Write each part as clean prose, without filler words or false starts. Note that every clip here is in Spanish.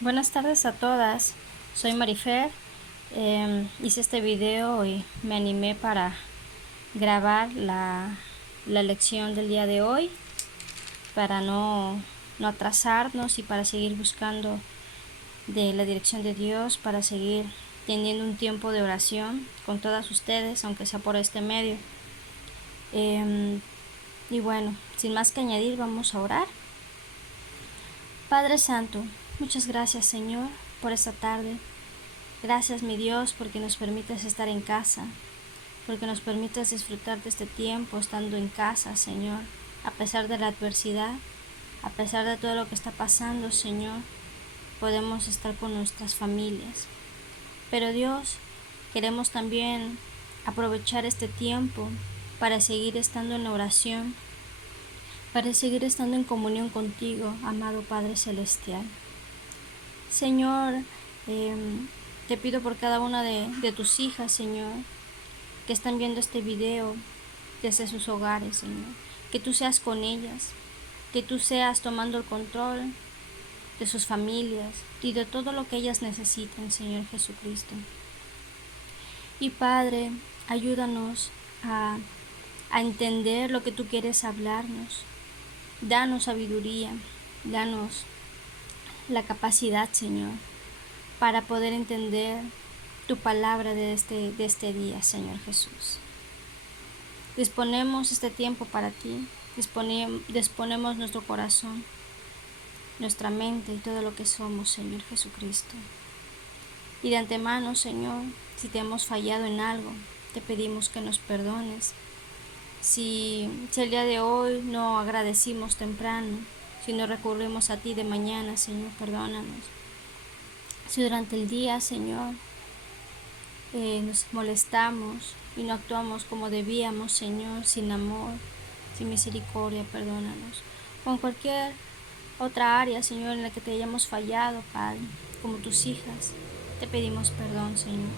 Buenas tardes a todas, soy Marifer. Hice este video y me animé para grabar la lección del día de hoy para no atrasarnos y para seguir buscando de la dirección de Dios, para seguir teniendo un tiempo de oración con todas ustedes, aunque sea por este medio. Y bueno, sin más que añadir, vamos a orar. Padre Santo, muchas gracias, Señor, por esta tarde. Gracias, mi Dios, porque nos permites estar en casa, porque nos permites disfrutar de este tiempo estando en casa, Señor, a pesar de la adversidad, a pesar de todo lo que está pasando, Señor, podemos estar con nuestras familias. Pero Dios, queremos también aprovechar este tiempo para seguir estando en oración, para seguir estando en comunión contigo, amado Padre Celestial. Señor, te pido por cada una de tus hijas, Señor, que están viendo este video desde sus hogares, Señor. Que tú seas con ellas, que tú seas tomando el control de sus familias y de todo lo que ellas necesiten, Señor Jesucristo. Y Padre, ayúdanos a entender lo que tú quieres hablarnos. Danos sabiduría, danos la capacidad, Señor, para poder entender tu palabra de este día, Señor Jesús. Disponemos este tiempo para ti, disponemos nuestro corazón, nuestra mente y todo lo que somos, Señor Jesucristo. Y de antemano, Señor, si te hemos fallado en algo, te pedimos que nos perdones. Si el día de hoy no agradecimos temprano, si no recurrimos a ti de mañana, Señor, perdónanos. Si durante el día, Señor, nos molestamos y no actuamos como debíamos, Señor, sin amor, sin misericordia, perdónanos. O en cualquier otra área, Señor, en la que te hayamos fallado, Padre, como tus hijas, te pedimos perdón, Señor.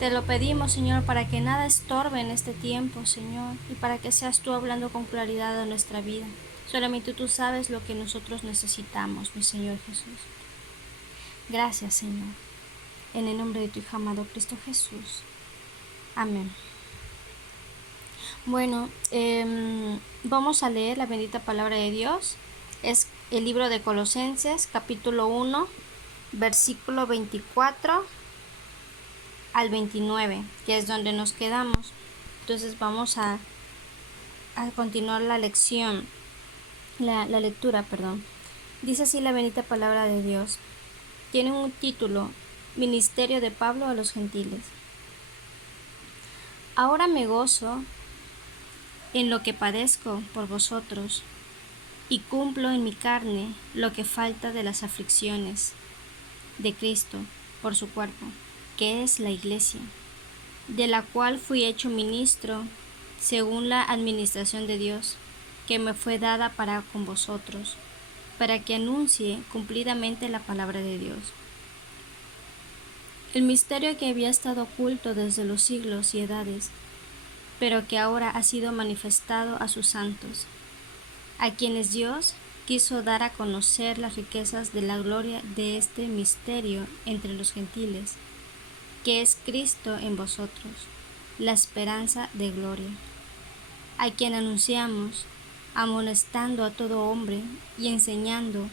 Te lo pedimos, Señor, para que nada estorbe en este tiempo, Señor, y para que seas tú hablando con claridad a nuestra vida. Solamente tú sabes lo que nosotros necesitamos, mi Señor Jesús. Gracias, Señor. En el nombre de tu Hijo amado Cristo Jesús. Amén. Bueno, vamos a leer la bendita palabra de Dios. Es el libro de Colosenses, capítulo 1, versículo 24 al 29, que es donde nos quedamos. Entonces vamos a continuar la lección, la lectura, perdón. Dice así la bendita palabra de Dios. Tiene un título: Ministerio de Pablo a los gentiles. Ahora me gozo en lo que padezco por vosotros, y cumplo en mi carne lo que falta de las aflicciones de Cristo por su cuerpo, que es la Iglesia, de la cual fui hecho ministro según la administración de Dios, que me fue dada para con vosotros, para que anuncie cumplidamente la palabra de Dios. El misterio que había estado oculto desde los siglos y edades, pero que ahora ha sido manifestado a sus santos, a quienes Dios quiso dar a conocer las riquezas de la gloria de este misterio entre los gentiles, que es Cristo en vosotros, la esperanza de gloria, a quien anunciamos, amonestando a todo hombre y enseñando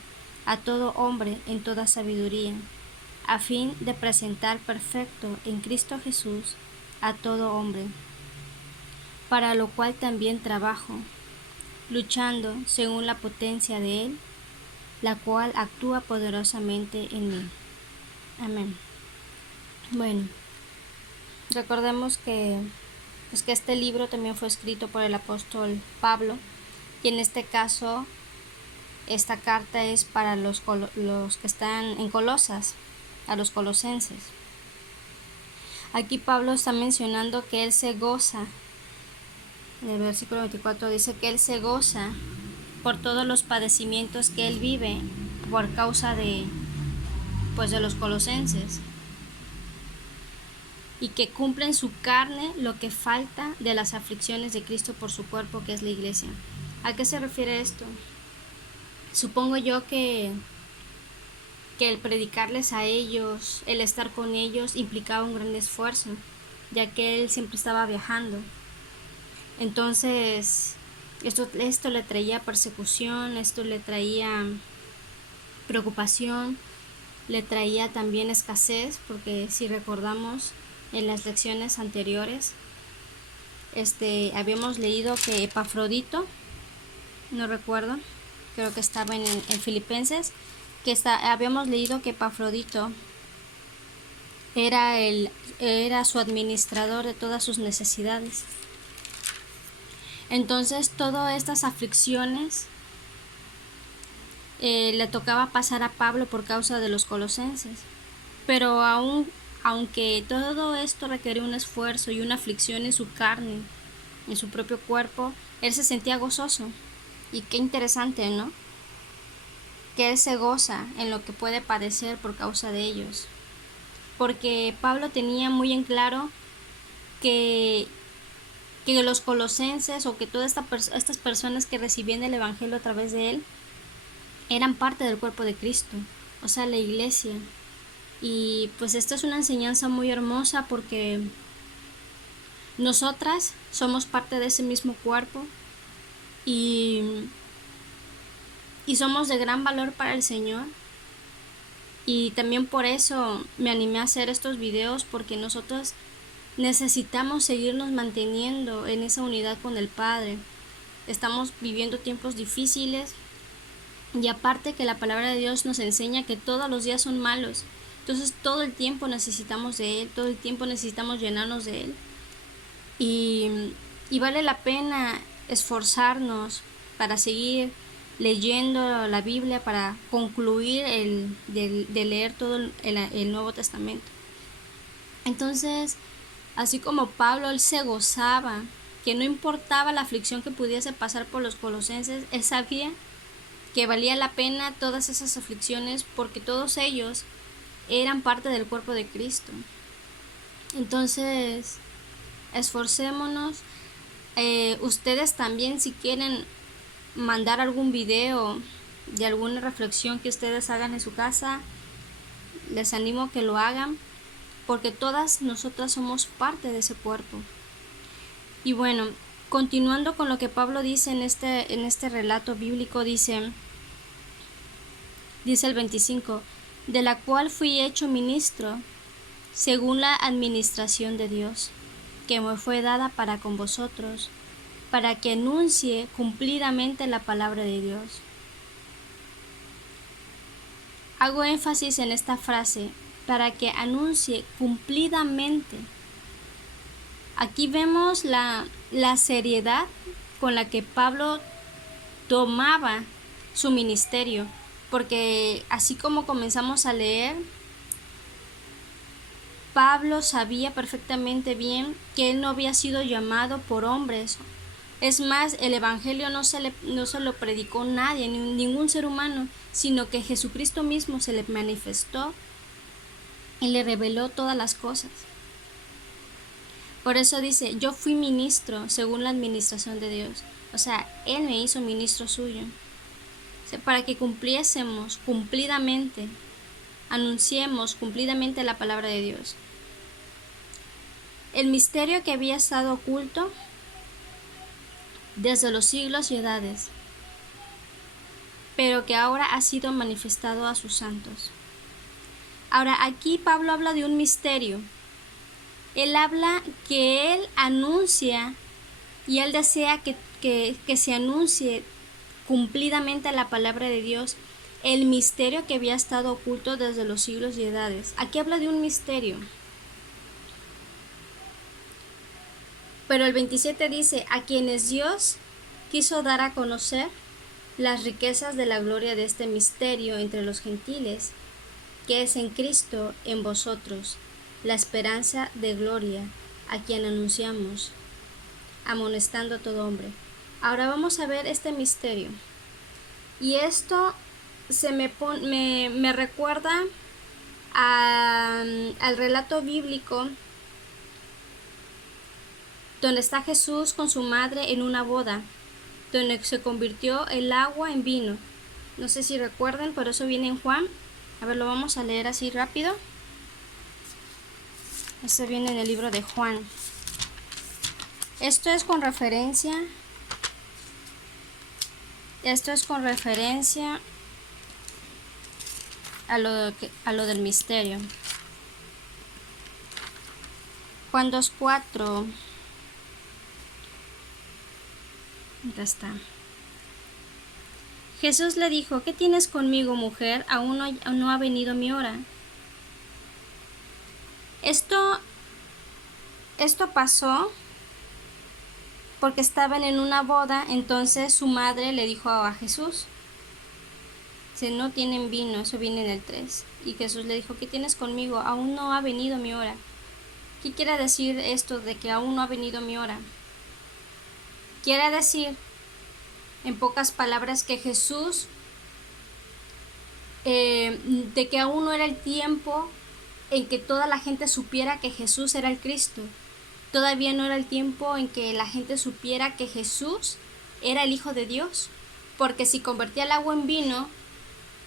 a todo hombre en toda sabiduría, a fin de presentar perfecto en Cristo Jesús a todo hombre, para lo cual también trabajo, luchando según la potencia de Él, la cual actúa poderosamente en mí. Amén. Bueno, recordemos que este libro también fue escrito por el apóstol Pablo, y en este caso esta carta es para los que están en Colosas, a los colosenses. Aquí Pablo está mencionando que él se goza. En el versículo 24 dice que él se goza por todos los padecimientos que él vive por causa de los colosenses, y que cumple en su carne lo que falta de las aflicciones de Cristo por su cuerpo, que es la Iglesia. ¿A qué se refiere esto? Supongo yo que que el predicarles a ellos, el estar con ellos, implicaba un gran esfuerzo, ya que él siempre estaba viajando. Entonces, esto le traía persecución, esto le traía preocupación, le traía también escasez, porque si recordamos en las lecciones anteriores, habíamos leído que Epafrodito, no recuerdo, creo que estaba en Filipenses, habíamos leído que Epafrodito era su administrador de todas sus necesidades. Entonces, todas estas aflicciones le tocaba pasar a Pablo por causa de los colosenses. Pero aunque todo esto requería un esfuerzo y una aflicción en su carne, en su propio cuerpo, él se sentía gozoso. Y qué interesante, ¿no? Que él se goza en lo que puede padecer por causa de ellos. Porque Pablo tenía muy en claro que los colosenses o que todas estas personas que recibían el evangelio a través de él eran parte del cuerpo de Cristo, o sea, la iglesia. Y pues esta es una enseñanza muy hermosa porque nosotras somos parte de ese mismo cuerpo y somos de gran valor para el Señor. Y también por eso me animé a hacer estos videos, porque nosotros necesitamos seguirnos manteniendo en esa unidad con el Padre. Estamos viviendo tiempos difíciles y aparte que la palabra de Dios nos enseña que todos los días son malos. Entonces todo el tiempo necesitamos de Él, todo el tiempo necesitamos llenarnos de Él. Y vale la pena esforzarnos para seguir leyendo la Biblia, para concluir de leer todo el Nuevo Testamento. Entonces, así como Pablo, él se gozaba, que no importaba la aflicción que pudiese pasar por los colosenses, él sabía que valía la pena todas esas aflicciones porque todos ellos eran parte del cuerpo de Cristo. Entonces, esforcémonos. Ustedes también, si quieren mandar algún video de alguna reflexión que ustedes hagan en su casa, les animo a que lo hagan, porque todas nosotras somos parte de ese cuerpo. Y bueno, continuando con lo que Pablo dice en este relato bíblico, dice el 25, de la cual fui hecho ministro según la administración de Dios, que me fue dada para con vosotros, para que anuncie cumplidamente la palabra de Dios. Hago énfasis en esta frase, para que anuncie cumplidamente. Aquí vemos la seriedad con la que Pablo tomaba su ministerio, porque así como comenzamos a leer, Pablo sabía perfectamente bien que él no había sido llamado por hombres. Es más, el evangelio no se lo predicó nadie, ningún ser humano, sino que Jesucristo mismo se le manifestó y le reveló todas las cosas. Por eso dice, yo fui ministro según la administración de Dios. O sea, Él me hizo ministro suyo. O sea, para que cumpliésemos cumplidamente, anunciemos cumplidamente la palabra de Dios. El misterio que había estado oculto desde los siglos y edades, pero que ahora ha sido manifestado a sus santos. Ahora, aquí Pablo habla de un misterio. Él habla que él anuncia y él desea que se anuncie cumplidamente la palabra de Dios, el misterio que había estado oculto desde los siglos y edades. Aquí habla de un misterio. Pero el 27 dice, a quienes Dios quiso dar a conocer las riquezas de la gloria de este misterio entre los gentiles, que es en Cristo en vosotros, la esperanza de gloria, a quien anunciamos, amonestando a todo hombre. Ahora vamos a ver este misterio. Y esto me recuerda al relato bíblico donde está Jesús con su madre en una boda, donde se convirtió el agua en vino. No sé si recuerdan, pero eso viene en Juan. A ver, lo vamos a leer así rápido. Este viene en el libro de Juan. Esto es con referencia a lo del misterio. Juan 2:4. Acá está. Jesús le dijo: ¿qué tienes conmigo, mujer? Aún no ha venido mi hora. Esto pasó porque estaban en una boda. Entonces su madre le dijo a Jesús: si no tienen vino. Eso viene en el 3. Y Jesús le dijo: ¿qué tienes conmigo? Aún no ha venido mi hora. ¿Qué quiere decir esto de que aún no ha venido mi hora? Quiere decir, en pocas palabras, que Jesús, de que aún no era el tiempo en que toda la gente supiera que Jesús era el Cristo. Todavía no era el tiempo en que la gente supiera que Jesús era el Hijo de Dios. Porque si convertía el agua en vino,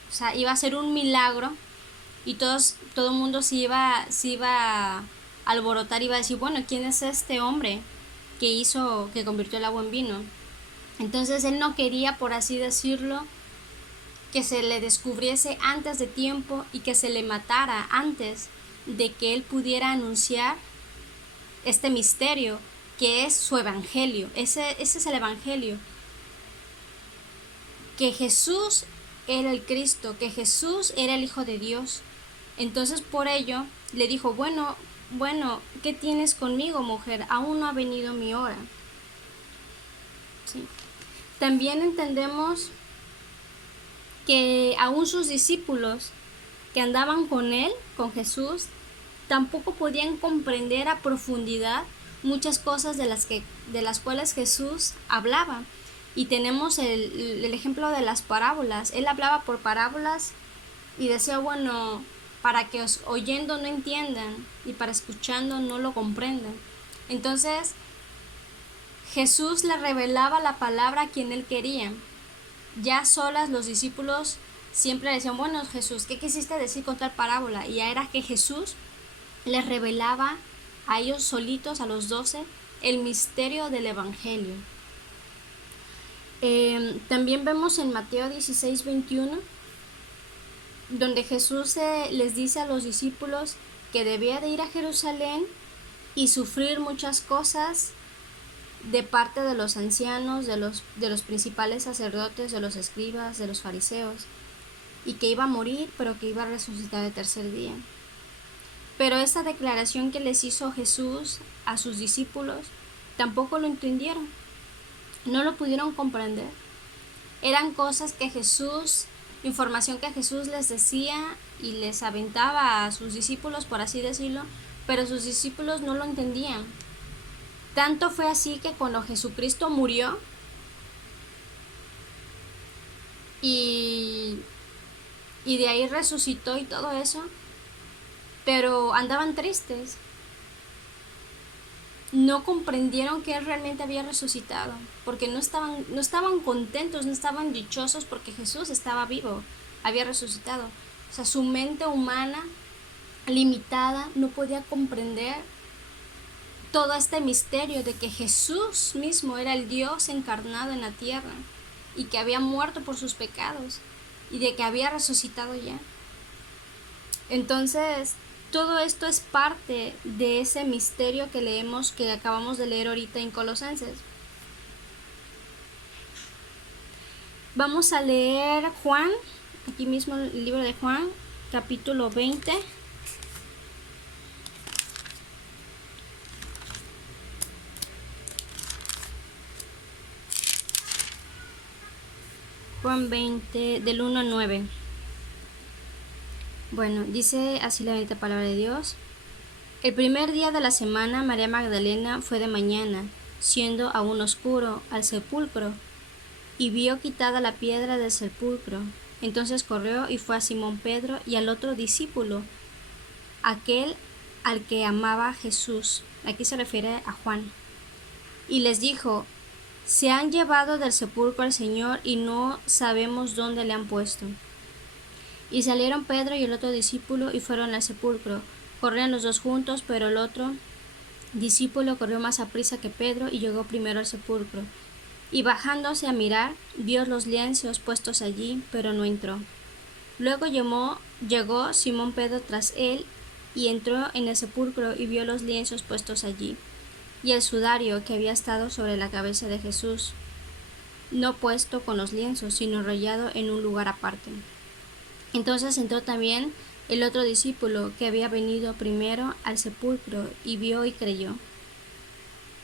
o sea, iba a ser un milagro, y todo el mundo se iba a alborotar, iba a decir: bueno, ¿quién es este hombre que convirtió el agua en vino? Entonces él no quería, por así decirlo, que se le descubriese antes de tiempo y que se le matara antes de que él pudiera anunciar este misterio que es su evangelio. Ese es el evangelio, que Jesús era el Cristo, que Jesús era el Hijo de Dios. Entonces por ello le dijo: bueno, ¿qué tienes conmigo, mujer? Aún no ha venido mi hora. ¿Sí? También entendemos que aún sus discípulos que andaban con él, con Jesús, tampoco podían comprender a profundidad muchas cosas de las cuales Jesús hablaba. Y tenemos el ejemplo de las parábolas. Él hablaba por parábolas y decía: bueno, para que oyendo no entiendan y para escuchando no lo comprendan. Entonces Jesús le revelaba la palabra a quien él quería. Ya solas los discípulos siempre decían: bueno, Jesús, ¿qué quisiste decir con tal parábola? Y ya era que Jesús les revelaba a ellos solitos, a los 12, el misterio del evangelio. También vemos en Mateo 16:21, donde Jesús les dice a los discípulos que debía de ir a Jerusalén y sufrir muchas cosas de parte de los ancianos, de los principales sacerdotes, de los escribas, de los fariseos, y que iba a morir, pero que iba a resucitar el tercer día. Pero esta declaración que les hizo Jesús a sus discípulos tampoco lo entendieron, no lo pudieron comprender. Eran cosas que información que Jesús les decía y les aventaba a sus discípulos, por así decirlo, pero sus discípulos no lo entendían. Tanto fue así que cuando Jesucristo murió y de ahí resucitó y todo eso, pero andaban tristes. No comprendieron que él realmente había resucitado, porque no estaban contentos, no estaban dichosos porque Jesús estaba vivo, había resucitado. O sea, su mente humana limitada no podía comprender todo este misterio de que Jesús mismo era el Dios encarnado en la tierra y que había muerto por sus pecados y de que había resucitado ya. Entonces, todo esto es parte de ese misterio que acabamos de leer ahorita en Colosenses. Vamos a leer Juan, aquí mismo el libro de Juan, capítulo 20. Juan 20, del 1 al 9. Bueno, dice así la bendita palabra de Dios. El primer día de la semana, María Magdalena fue de mañana, siendo aún oscuro, al sepulcro, y vio quitada la piedra del sepulcro. Entonces corrió y fue a Simón Pedro y al otro discípulo, aquel al que amaba Jesús. Aquí se refiere a Juan. Y les dijo: se han llevado del sepulcro al Señor y no sabemos dónde le han puesto. Y salieron Pedro y el otro discípulo y fueron al sepulcro. Corrían los dos juntos, pero el otro discípulo corrió más aprisa que Pedro y llegó primero al sepulcro. Y bajándose a mirar, vio los lienzos puestos allí, pero no entró. Luego llegó Simón Pedro tras él y entró en el sepulcro y vio los lienzos puestos allí, y el sudario que había estado sobre la cabeza de Jesús, no puesto con los lienzos, sino enrollado en un lugar aparte. Entonces entró también el otro discípulo que había venido primero al sepulcro y vio y creyó,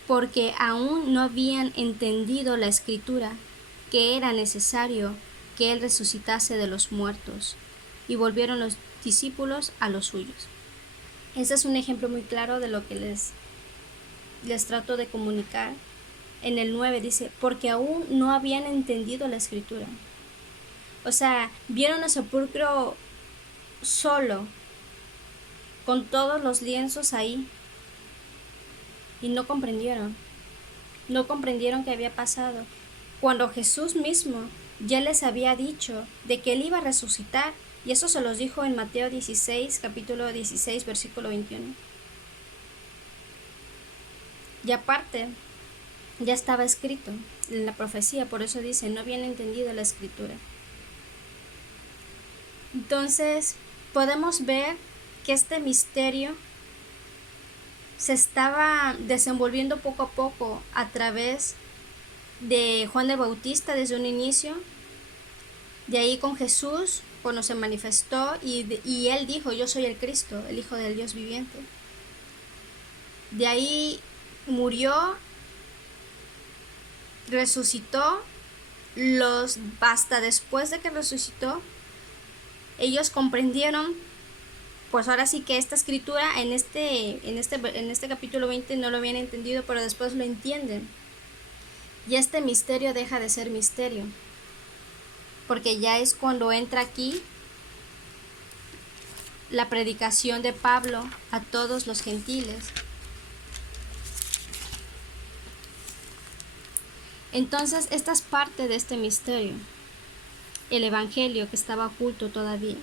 porque aún no habían entendido la escritura, que era necesario que él resucitase de los muertos. Y volvieron los discípulos a los suyos. Este es un ejemplo muy claro de lo que les trato de comunicar. En el 9 dice, porque aún no habían entendido la escritura. O sea, vieron el sepulcro solo, con todos los lienzos ahí, y no comprendieron qué había pasado, cuando Jesús mismo ya les había dicho de que él iba a resucitar, y eso se los dijo en Mateo 16, capítulo 16, versículo 21. Y aparte, ya estaba escrito en la profecía, por eso dice, no habían entendido la escritura. Entonces, podemos ver que este misterio se estaba desenvolviendo poco a poco a través de Juan el Bautista desde un inicio, de ahí con Jesús cuando se manifestó y él dijo, yo soy el Cristo, el Hijo del Dios viviente. De ahí murió, resucitó, hasta después de que resucitó, ellos comprendieron, pues ahora sí que esta escritura en este capítulo 20 no lo habían entendido, pero después lo entienden. Y este misterio deja de ser misterio, porque ya es cuando entra aquí la predicación de Pablo a todos los gentiles. Entonces, esta es parte de este misterio, el evangelio que estaba oculto todavía.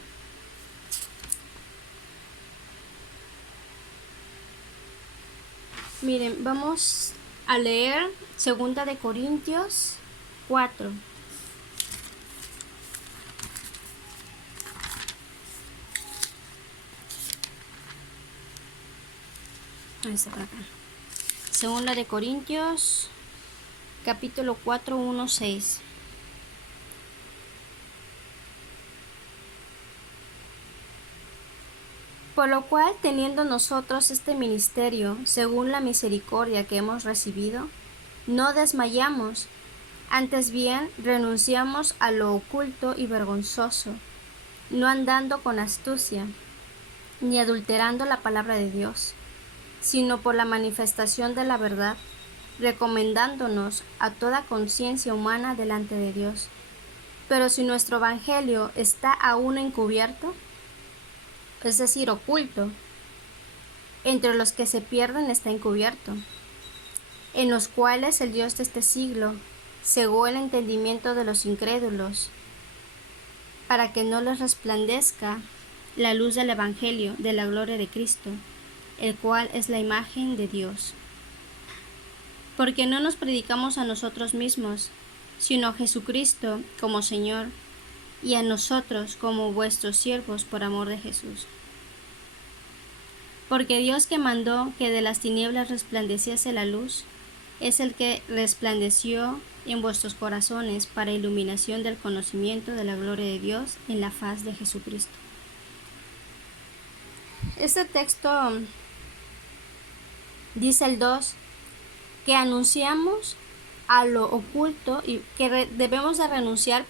Miren, vamos a leer 2 de Corintios 4. Ahí está por acá. 2 de Corintios, capítulo 4, 1, 6. Por lo cual, teniendo nosotros este ministerio, según la misericordia que hemos recibido, no desmayamos, antes bien renunciamos a lo oculto y vergonzoso, no andando con astucia, ni adulterando la palabra de Dios, sino por la manifestación de la verdad, recomendándonos a toda conciencia humana delante de Dios. Pero si nuestro evangelio está aún encubierto, es decir, oculto, entre los que se pierden está encubierto, en los cuales el Dios de este siglo cegó el entendimiento de los incrédulos, para que no les resplandezca la luz del evangelio de la gloria de Cristo, el cual es la imagen de Dios. Porque no nos predicamos a nosotros mismos, sino a Jesucristo como Señor, y a nosotros como vuestros siervos por amor de Jesús. Porque Dios, que mandó que de las tinieblas resplandeciese la luz, es el que resplandeció en vuestros corazones para iluminación del conocimiento de la gloria de Dios en la faz de Jesucristo. Este texto dice el 2, que anunciamos a lo oculto y que debemos de renunciar,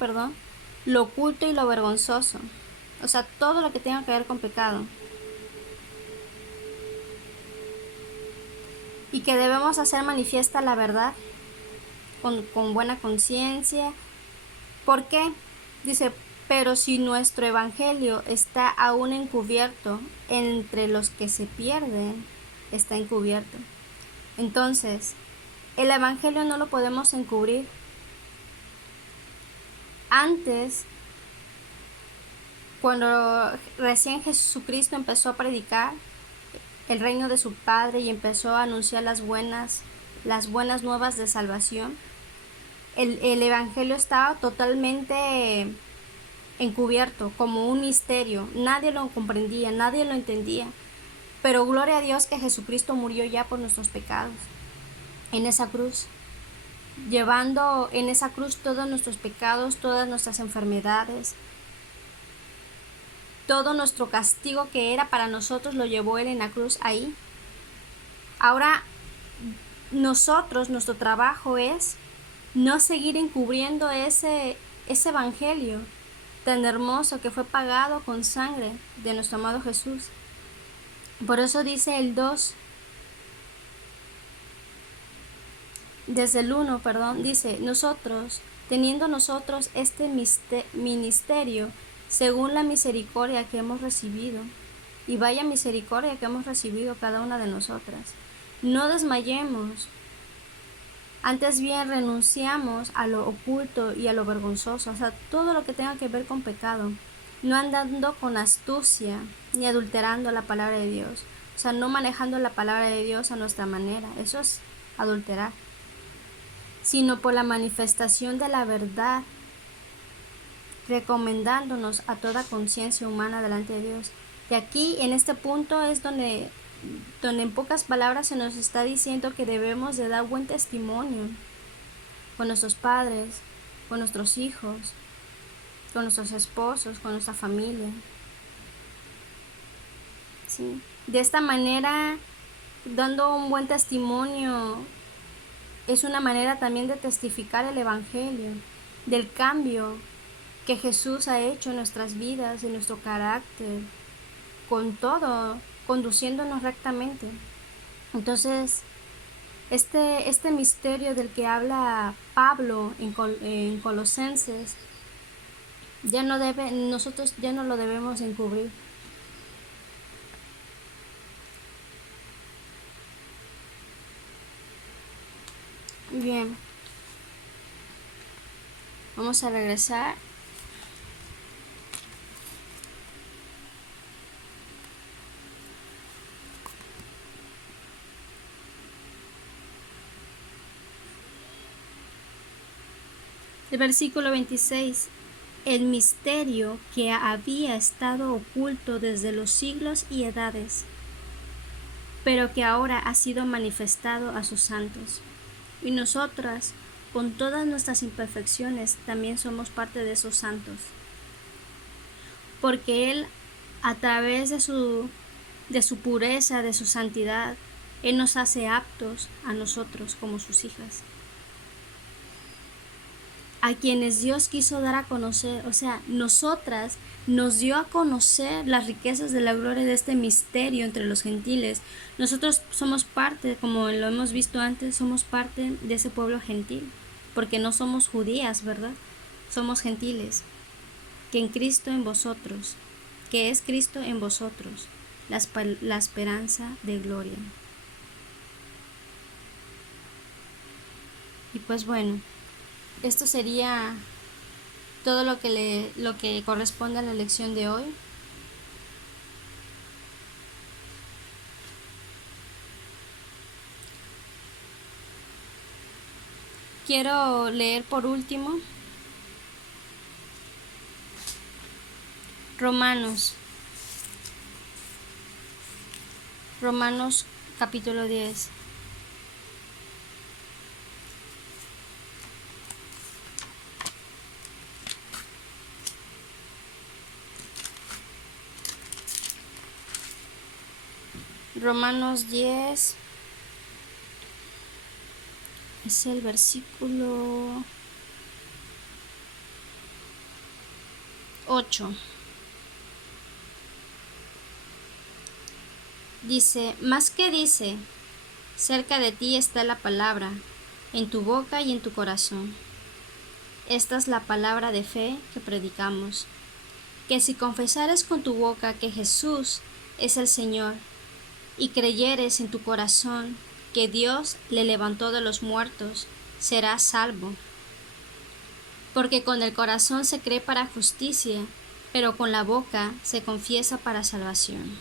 lo oculto y lo vergonzoso, o sea, todo lo que tenga que ver con pecado, y que debemos hacer manifiesta la verdad con buena conciencia. ¿Por qué? Dice, pero si nuestro evangelio está aún encubierto, entre los que se pierden está encubierto. Entonces, el evangelio no lo podemos encubrir. Antes, Cuando recién Jesucristo empezó a predicar el reino de su Padre y empezó a anunciar las buenas nuevas de salvación, el Evangelio estaba totalmente encubierto, como un misterio. Nadie lo comprendía, nadie lo entendía. Pero gloria a Dios que Jesucristo murió ya por nuestros pecados en esa cruz, llevando en esa cruz todos nuestros pecados, todas nuestras enfermedades, todo nuestro castigo que era para nosotros lo llevó Él en la cruz ahí. Ahora nuestro trabajo es no seguir encubriendo ese evangelio tan hermoso que fue pagado con sangre de nuestro amado Jesús. Por eso dice el 2, desde el 1, dice: teniendo nosotros este ministerio según la misericordia que hemos recibido, y vaya misericordia que hemos recibido cada una de nosotras, no desmayemos, antes bien renunciamos a lo oculto y a lo vergonzoso, o sea, todo lo que tenga que ver con pecado, no andando con astucia ni adulterando la palabra de Dios, o sea, no manejando la palabra de Dios a nuestra manera, eso es adulterar, sino por la manifestación de la verdad, recomendándonos a toda conciencia humana delante de Dios. Y aquí en este punto es donde en pocas palabras se nos está diciendo que debemos de dar buen testimonio con nuestros padres, con nuestros hijos, con nuestros esposos, con nuestra familia. ¿Sí? De esta manera, dando un buen testimonio, es una manera también de testificar el Evangelio, del cambio que Jesús ha hecho en nuestras vidas, en nuestro carácter, con todo, conduciéndonos rectamente. Entonces, este misterio del que habla Pablo en Colosenses, nosotros ya no lo debemos encubrir. Bien, vamos a regresar. El versículo 26, el misterio que había estado oculto desde los siglos y edades, pero que ahora ha sido manifestado a sus santos. Y nosotras, con todas nuestras imperfecciones, también somos parte de esos santos. Porque Él, a través de su pureza, de su santidad, Él nos hace aptos a nosotros como sus hijas, a quienes Dios quiso dar a conocer, o sea, nosotras nos dio a conocer las riquezas de la gloria de este misterio entre los gentiles. Nosotros somos parte, como lo hemos visto antes, somos parte de ese pueblo gentil, porque no somos judías, ¿verdad? Somos gentiles, que en Cristo en vosotros, que es Cristo en vosotros, la esperanza de gloria. Y pues bueno, esto sería todo lo que corresponde a la lección de hoy. Quiero leer por último Romanos capítulo 10. Romanos 10 es el versículo 8. Dice: ¿Más qué dice? Cerca de ti está la palabra, en tu boca y en tu corazón. Esta es la palabra de fe que predicamos, que si confesares con tu boca que Jesús es el Señor, y creyeres en tu corazón que Dios le levantó de los muertos, serás salvo. Porque con el corazón se cree para justicia, pero con la boca se confiesa para salvación.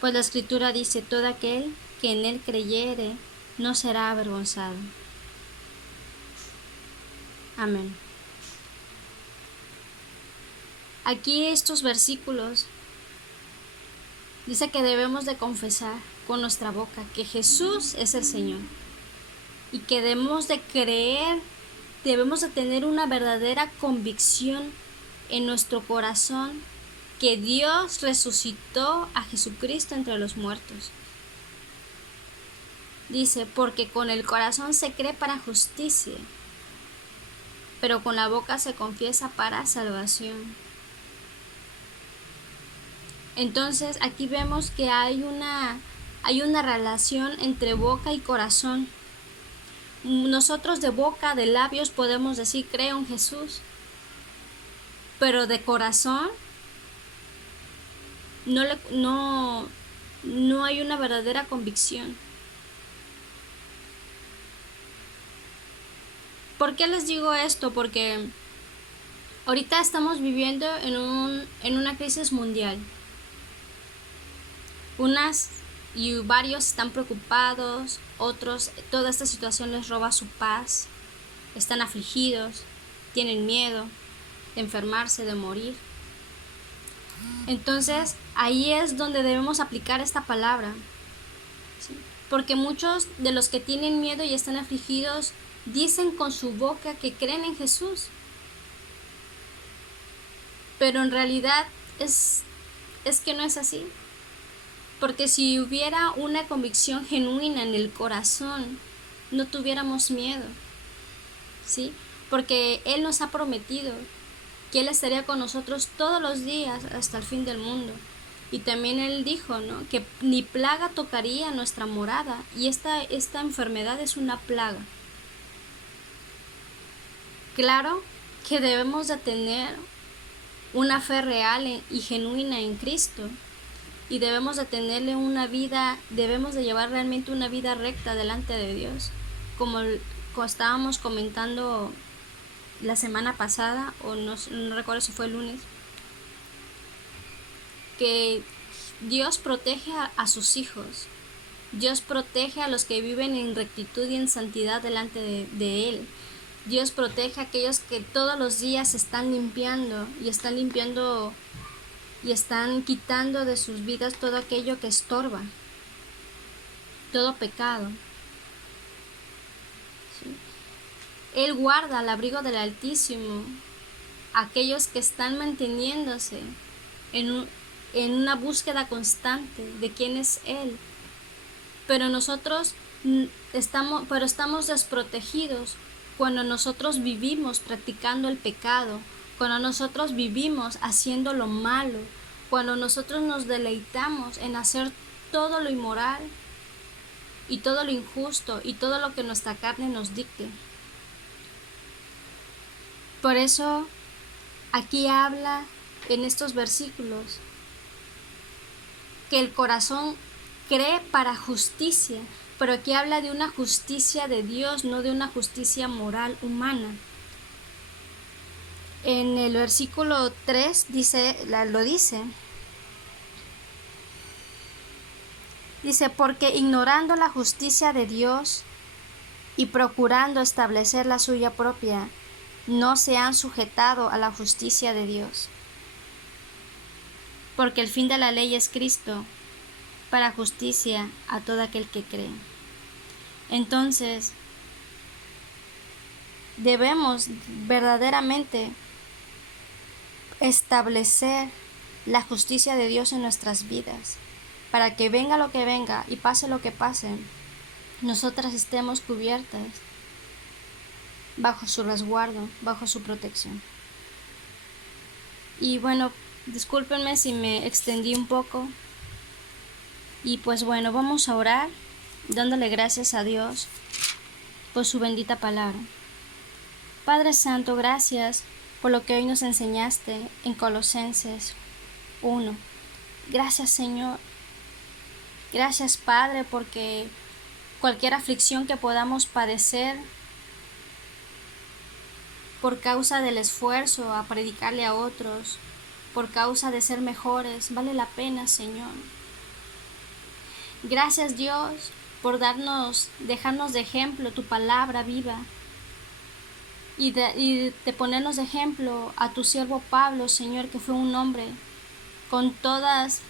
Pues la Escritura dice: todo aquel que en él creyere no será avergonzado. Amén. Aquí estos versículos dice que debemos de confesar con nuestra boca que Jesús es el Señor y que debemos de creer, debemos de tener una verdadera convicción en nuestro corazón que Dios resucitó a Jesucristo entre los muertos. Dice: porque con el corazón se cree para justicia, pero con la boca se confiesa para salvación. Entonces aquí vemos que hay una relación entre boca y corazón. Nosotros de boca, de labios, podemos decir creo en Jesús, pero de corazón no hay una verdadera convicción. ¿Por qué les digo esto? Porque ahorita estamos viviendo en una crisis mundial. Varios están preocupados, otros, toda esta situación les roba su paz, están afligidos, tienen miedo de enfermarse, de morir. Entonces, ahí es donde debemos aplicar esta palabra, ¿sí? Porque muchos de los que tienen miedo y están afligidos dicen con su boca que creen en Jesús, pero en realidad es que no es así. Porque si hubiera una convicción genuina en el corazón, no tuviéramos miedo, ¿sí? Porque Él nos ha prometido que Él estaría con nosotros todos los días hasta el fin del mundo. Y también Él dijo, ¿no?, que ni plaga tocaría nuestra morada, y esta enfermedad es una plaga. Claro que debemos de tener una fe real y genuina en Cristo, y debemos de tenerle debemos de llevar realmente una vida recta delante de Dios, como estábamos comentando la semana pasada, o no recuerdo si fue el lunes, que Dios protege a sus hijos, Dios protege a los que viven en rectitud y en santidad delante de Él. Dios protege a aquellos que todos los días están limpiando y están quitando de sus vidas todo aquello que estorba, todo pecado, ¿sí? Él guarda al abrigo del Altísimo a aquellos que están manteniéndose en una búsqueda constante de quién es Él. Pero nosotros estamos desprotegidos cuando nosotros vivimos practicando el pecado, cuando nosotros vivimos haciendo lo malo, cuando nosotros nos deleitamos en hacer todo lo inmoral y todo lo injusto y todo lo que nuestra carne nos dicte. Por eso aquí habla en estos versículos que el corazón cree para justicia, pero aquí habla de una justicia de Dios, no de una justicia moral humana. En el versículo 3 lo dice, porque ignorando la justicia de Dios y procurando establecer la suya propia, no se han sujetado a la justicia de Dios. Porque el fin de la ley es Cristo, para justicia a todo aquel que cree. Entonces, debemos verdaderamente establecer la justicia de Dios en nuestras vidas, para que venga lo que venga y pase lo que pase, nosotras estemos cubiertas bajo su resguardo, bajo su protección. Y bueno, discúlpenme si me extendí un poco. Y pues bueno, vamos a orar dándole gracias a Dios por su bendita palabra. Padre Santo, gracias por lo que hoy nos enseñaste en Colosenses 1. Gracias, Señor. Gracias, Padre, porque cualquier aflicción que podamos padecer, por causa del esfuerzo a predicarle a otros, por causa de ser mejores, vale la pena, Señor. Gracias, Dios, por dejarnos de ejemplo tu palabra viva y de ponernos de ejemplo a tu siervo Pablo, Señor, que fue un hombre con todas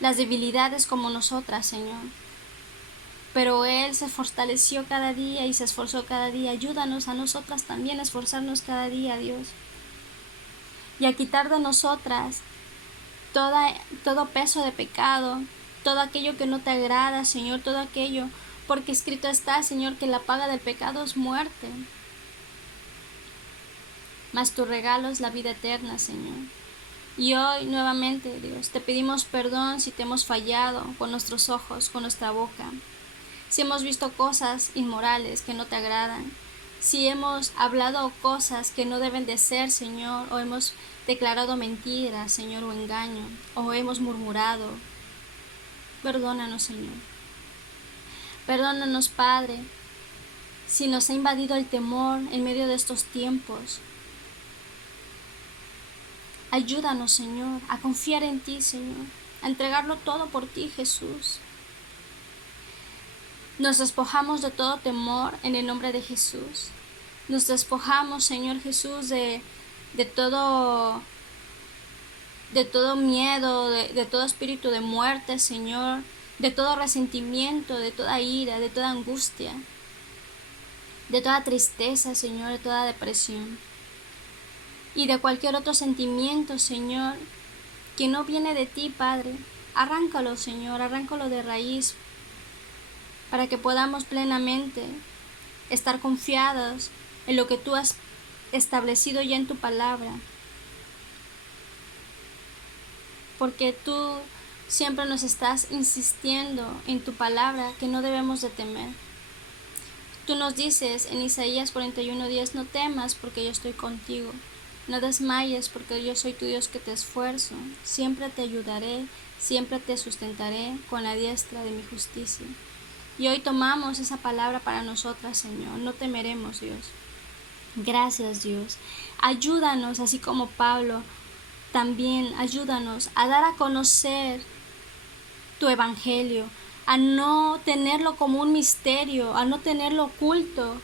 las debilidades como nosotras, Señor. Pero Él se fortaleció cada día y se esforzó cada día. Ayúdanos a nosotras también a esforzarnos cada día, Dios. Y a quitar de nosotras todo peso de pecado, todo aquello que no te agrada, Señor, todo aquello, porque escrito está, Señor, que la paga del pecado es muerte. Mas tu regalo es la vida eterna, Señor. Y hoy nuevamente, Dios, te pedimos perdón si te hemos fallado con nuestros ojos, con nuestra boca. Si hemos visto cosas inmorales que no te agradan, si hemos hablado cosas que no deben de ser, Señor, o hemos declarado mentiras, Señor, o engaño, o hemos murmurado, perdónanos, Señor. Perdónanos, Padre, si nos ha invadido el temor en medio de estos tiempos. Ayúdanos, Señor, a confiar en ti, Señor, a entregarlo todo por ti, Jesús. Nos despojamos de todo temor en el nombre de Jesús. Nos despojamos, Señor Jesús, de todo miedo, de todo espíritu de muerte, Señor, de todo resentimiento, de toda ira, de toda angustia, de toda tristeza, Señor, de toda depresión y de cualquier otro sentimiento, Señor, que no viene de ti, Padre. Arráncalo, Señor, arráncalo de raíz, para que podamos plenamente estar confiados en lo que tú has establecido ya en tu palabra. Porque tú siempre nos estás insistiendo en tu palabra que no debemos de temer. Tú nos dices en Isaías 41:10, no temas porque yo estoy contigo. No desmayes porque yo soy tu Dios que te esfuerzo. Siempre te ayudaré, siempre te sustentaré con la diestra de mi justicia. Y hoy tomamos esa palabra para nosotras, Señor. No temeremos, Dios. Gracias, Dios. Ayúdanos, así como Pablo, también ayúdanos a dar a conocer tu evangelio, a no tenerlo como un misterio, a no tenerlo oculto,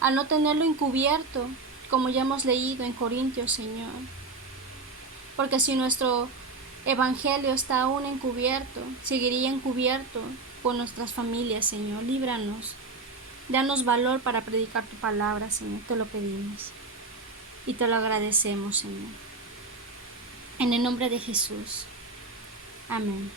a no tenerlo encubierto, como ya hemos leído en Corintios, Señor. Porque si nuestro evangelio está aún encubierto, seguiría encubierto por nuestras familias, Señor. Líbranos. Danos valor para predicar tu palabra, Señor. Te lo pedimos. Y te lo agradecemos, Señor. En el nombre de Jesús. Amén.